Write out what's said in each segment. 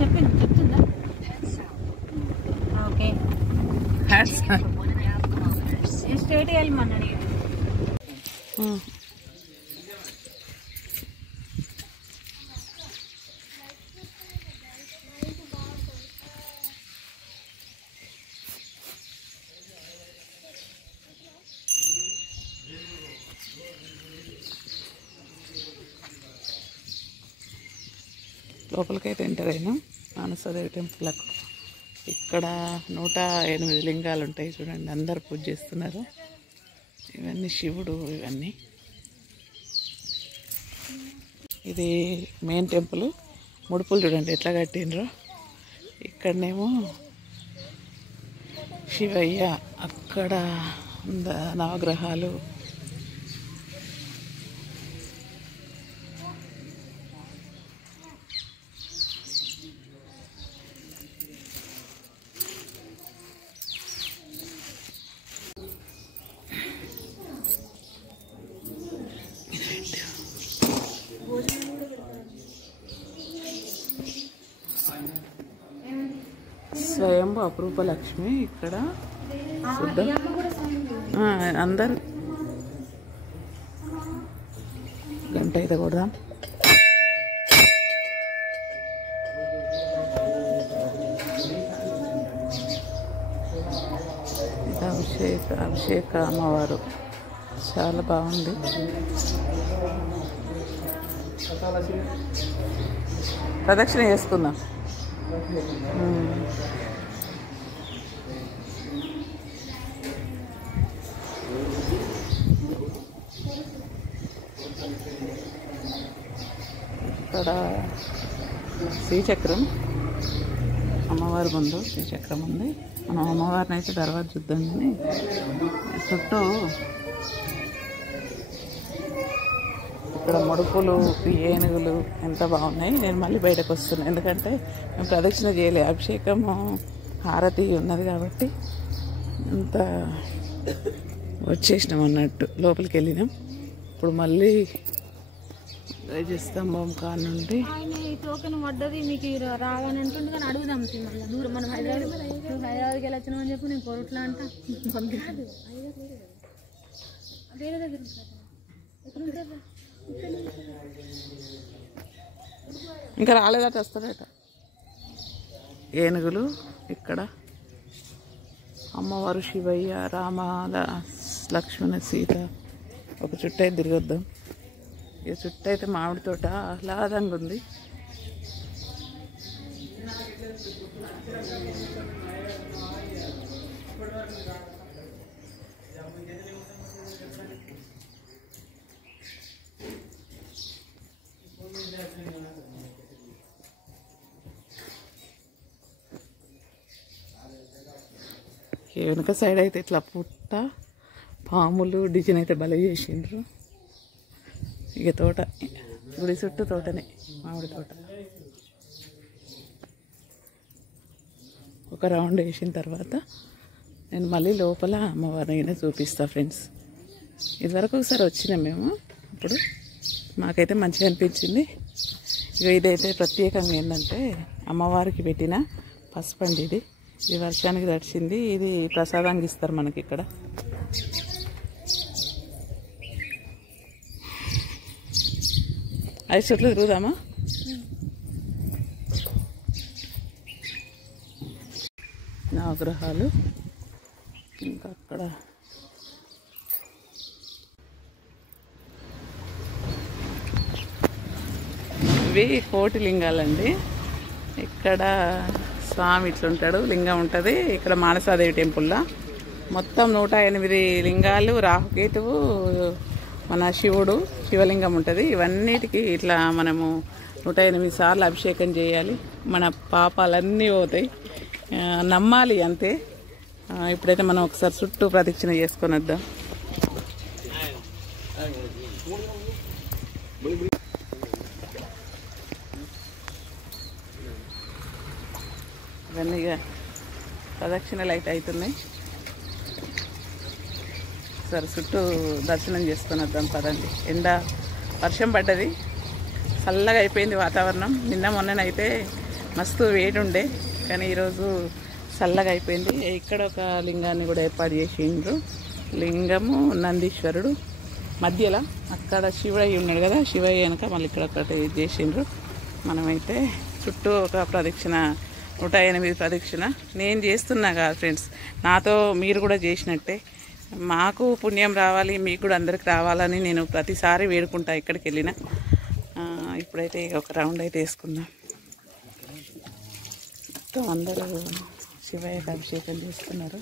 చెప్తుందా? Okay straight వెళ్ళమన్నాడు. లోపలికైతే ఎంటర్ అయినా మానసాదేవి టెంపుల్కు. ఇక్కడ 108 లింగాలు ఉంటాయి చూడండి, అందరు పూజ చేస్తున్నారు. ఇవన్నీ శివుడు. ఇవన్నీ ఇది మెయిన్ టెంపుల్. ముడుపులు చూడండి ఎట్లా కట్టిండ్రో. ఇక్కడనేమో శివయ్య, అక్కడ నవగ్రహాలు. స్వయంభూ అపురూప లక్ష్మి ఇక్కడ అందరు గంట అయితే కొడదాం. అభిషేక అమ్మవారు చాలా బాగుంది. ప్రదక్షిణ చేసుకుందాం. ఇక్కడ శ్రీచక్రం, అమ్మవారి ముందు శ్రీచక్రం ఉంది. మనం అమ్మవారిని అయితే తర్వాత చూద్దాం. కానీ చుట్టూ ఇక్కడ ముడుపులు, ఏనుగులు ఎంత బాగున్నాయి. నేను మళ్ళీ బయటకు వస్తున్నాను, ఎందుకంటే మేము ప్రదక్షిణ చేయలే. అభిషేకము హారతి ఉన్నది కాబట్టి అంత వచ్చేసినాం అన్నట్టు. లోపలికి వెళ్ళినాం. ఇప్పుడు మళ్ళీ స్తంభం కాడ నుండి టోకెన్ పడ్డది మీకు రాగానే అంటుండే, కానీ అడుగుదాం మళ్ళీ దూరం. మనం హైదరాబాద్కి వెళ్ళొచ్చినాం అని చెప్పి నేను కొరట్లా అంట వేరే దగ్గర ఇంకా రాలేదట, వస్తాడట. ఏనుగులు ఇక్కడ అమ్మవారు, శివయ్య, రామ, లక్ష్మణ, సీత. ఒక చుట్టూ అయితే తిరగొద్దాం. ఈ చుట్టూ అయితే మామిడి తోట ఆహ్లాదంగా ఉంది. వెనుక సైడ్ అయితే ఇట్లా పుట్ట, పాములు డిజైన్ అయితే భలే చేసిండ్రు. ఇక తోట, గుడి చుట్టూ తోటనే, మామిడి తోట. ఒక రౌండ్ వేసిన తర్వాత నేను మళ్ళీ లోపల అమ్మవారిని చూపిస్తాను ఫ్రెండ్స్. ఇదివరకు ఒకసారి వచ్చినాం మేము, అప్పుడు మాకైతే మంచిగా అనిపించింది. ఇక ఇదైతే ప్రత్యేకంగా ఏంటంటే అమ్మవారికి పెట్టిన పసుపండి. ఇది వర్షానికి తడిచింది. ఇది ప్రసాదంగా ఇస్తారు మనకి ఇక్కడ. ఐదు చెట్లు తిరుగుదామా? నవగ్రహాలు ఇంకా అక్కడ ఇవి కోటి లింగాలండి. ఇక్కడ స్వామి ఇట్లుంటాడు, లింగం ఉంటుంది. ఇక్కడ మానసాదేవి టెంపుల్లో మొత్తం 108 లింగాలు, రాహుకేతువు, మన శివుడు, శివలింగం ఉంటుంది. ఇవన్నిటికీ ఇట్లా మనము 108 సార్లు అభిషేకం చేయాలి. మన పాపాలన్నీ పోతాయి, నమ్మాలి అంతే. ఇప్పుడైతే మనం ఒకసారి చుట్టూ ప్రదక్షిణ చేసుకొని వద్దాం. ఇవన్నీ ప్రదక్షిణలు అయితే అవుతున్నాయి. సరే చుట్టూ దర్శనం చేసుకొని వద్దాం పదండి. వర్షం పడ్డది, చల్లగా అయిపోయింది వాతావరణం. నిన్న మొన్ననైతే మస్తు వేడి ఉండే, కానీ ఈరోజు చల్లగా అయిపోయింది. ఇక్కడ ఒక లింగాన్ని కూడా ఏర్పాటు చేసిండ్రు. లింగము నందీశ్వరుడు మధ్యలో, అక్కడ శివయ్య ఉన్నాడు కదా, శివయ్య వెనక మళ్ళీ ఇక్కడ ఒకటి చేసిండ్రు. మనమైతే చుట్టూ ఒక ప్రదక్షిణ 108 ప్రదక్షిణ నేను చేస్తున్నా కదా ఫ్రెండ్స్, నాతో మీరు కూడా చేసినట్టే. మాకు పుణ్యం రావాలి, మీకు కూడా అందరికి రావాలని నేను ప్రతిసారి వేడుకుంటా ఎక్కడికి వెళ్ళినా. ఇప్పుడైతే ఒక రౌండ్ అయితే వేసుకుందాం. మొత్తం అందరూ శివయ్యకి అభిషేకం చేస్తున్నారు.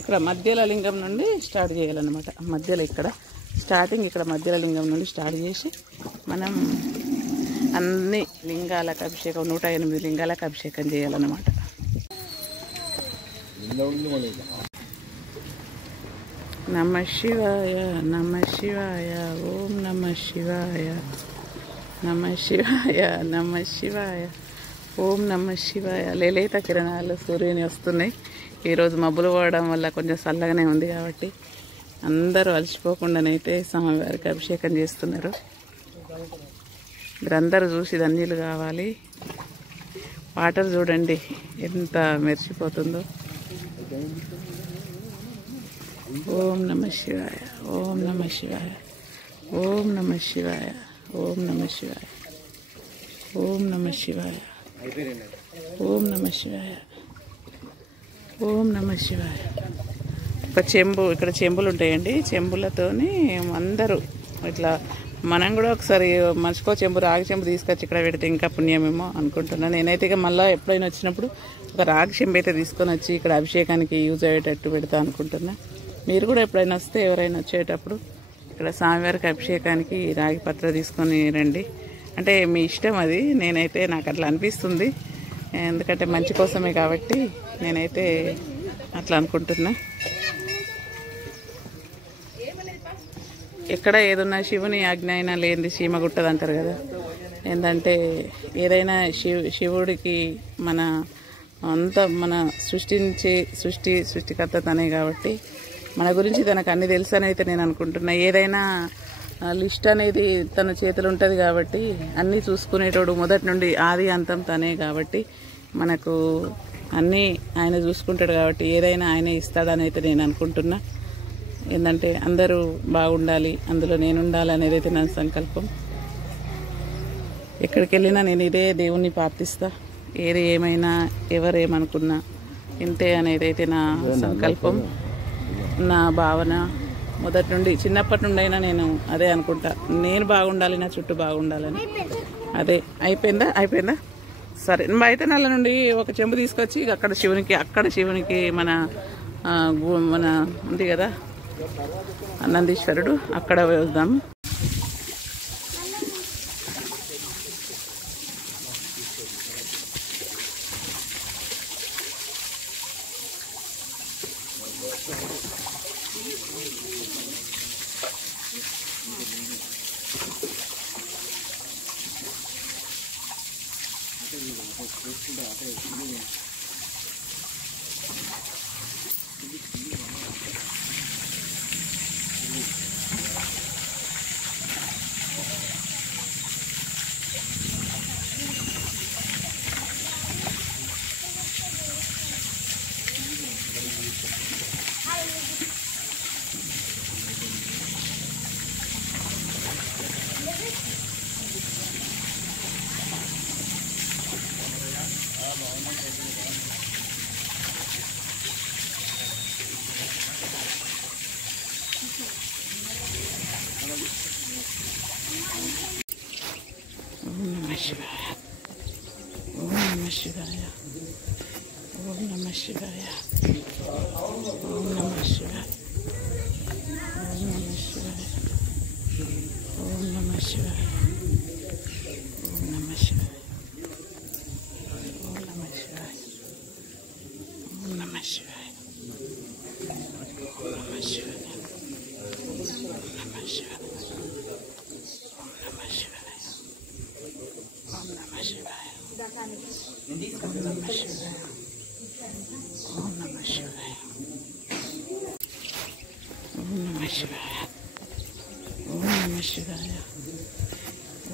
ఇక్కడ మధ్యలో లింగం నుండి స్టార్ట్ చేయాలన్నమాట. మధ్యలో ఇక్కడ స్టార్టింగ్, ఇక్కడ మధ్యలో లింగం నుండి స్టార్ట్ చేసి మనం అన్ని లింగాలకు అభిషేకం 108 లింగాలకు అభిషేకం చేయాలన్నమాట. నమ శివాయ నమ శివాయ ఓం నమ శివాయ నమ శివాయ నమ శివాయ ఓం నమ శివాయ. లేలేత కిరణాలు సూర్యుని వస్తున్నాయి. ఈరోజు మబ్బులు పడడం వల్ల కొంచెం చల్లగానే ఉంది కాబట్టి అందరూ అలసిపోకుండానైతే స్వామివారికి అభిషేకం చేస్తున్నారు. మీరందరూ చూసి ధన్యులు కావాలి. వాటర్ చూడండి ఎంత మెరిసిపోతుందో. ఓం నమ శివాయ ఓం నమ శివాయ ఓం నమ శివాయ ఓం నమ శివాయ ఓం నమ శివాయ ఓం నమ శివాయ ఓం నమ శివాయ. ఒక చెంబు, ఇక్కడ చెంబులు ఉంటాయండి. చెంబులతోని అందరూ ఇట్లా, మనం కూడా ఒకసారి మనిషికో చెంబు, రాగి చెంబు తీసుకొచ్చి ఇక్కడ పెడితే ఇంకా పుణ్యమేమో అనుకుంటున్నాను. నేనైతే ఇక మళ్ళీ ఎప్పుడైనా వచ్చినప్పుడు ఒక రాగి చెంబు అయితే తీసుకొని వచ్చి ఇక్కడ అభిషేకానికి యూజ్ అయ్యేటట్టు పెడతా అనుకుంటున్నా. మీరు కూడా ఎప్పుడైనా వస్తే, ఎవరైనా వచ్చేటప్పుడు ఇక్కడ స్వామివారికి అభిషేకానికి రాగి పత్ర తీసుకొని రండి. అంటే మీ ఇష్టం అది, నేనైతే నాకు అట్లా అనిపిస్తుంది. ఎందుకంటే మంచి కోసమే కాబట్టి నేనైతే అట్లా అనుకుంటున్నా. ఎక్కడ ఏదన్నా శివుని ఆజ్ఞ అయినా లేనిది సీమ గుట్టదు అంటారు కదా. ఏంటంటే ఏదైనా శివుడికి మన సృష్టికర్త తనే కాబట్టి మన గురించి తనకు అన్ని తెలుసు అని అయితే నేను అనుకుంటున్నా. ఏదైనా లిస్ట్ అనేది తన చేతులు ఉంటుంది కాబట్టి అన్నీ చూసుకునేటోడు మొదటి నుండి ఆది అంతం తనే కాబట్టి మనకు అన్నీ ఆయన చూసుకుంటాడు కాబట్టి ఏదైనా ఆయనే ఇస్తాడని అయితే నేను అనుకుంటున్నా. ఏంటంటే అందరూ బాగుండాలి, అందులో నేను ఉండాలి అనేది అయితే నా సంకల్పం. ఎక్కడికి వెళ్ళినా నేను ఇదే దేవుణ్ణి ప్రార్థిస్తా. ఏది ఏమైనా ఎవరేమనుకున్నా ఇంతే అనేది అయితే నా సంకల్పం, నా భావన. మొదటి నుండి చిన్నప్పటి నుండి అయినా నేను అదే అనుకుంటా, నేను బాగుండాలి, నా చుట్టూ బాగుండాలని. అదే అయిపోయిందా సరే. అయితే నల్ల నుండి ఒక చెంబు తీసుకొచ్చి అక్కడ శివునికి మన ఉంది కదా నందీశ్వరుడు, అక్కడ వెళ్దాము. శివాయ ఓం నమ శివాయ ఓం నమ శివాయ ఓం నమ శివాయ ఓం నమ శివాయ ఓం నమ శివాయ ఓం నమ శివాయ ఓం నమ శివాయ ఓం నమ శివాయ ఓం నమ శివాయ ఓం నమ శివాయ ఓం నమ శివాయ ఓం నమ శివాయ ఓం నమ శివాయ ఓం నమ శివాయ ఓం నమ శివాయ నమ శివాయ.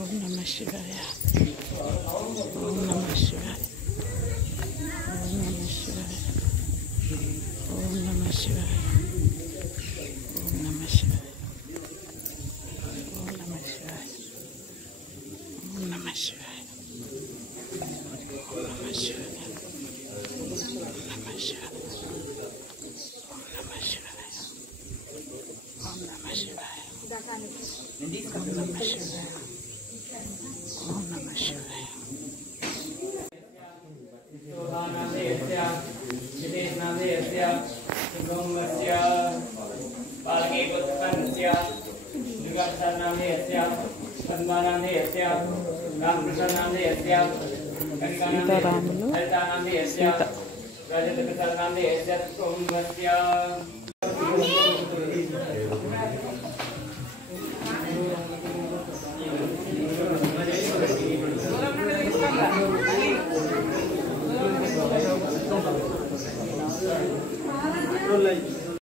ఓం నమ శివాయ. ఓం నమ శివాయ. ఓం నమ శివాయ. ఓం నమ శివాయ. ఓం నమ శివాయ. ఓం నమ శివాయ. ఓం నమ శివాయ. ఓం నమ శివాయ. ఓం నమ శివాయ. ఓం నమ శివాయ. ఓం నమ శివాయ. ఓం నమ శివాయ. సీతారాములు సీత. Like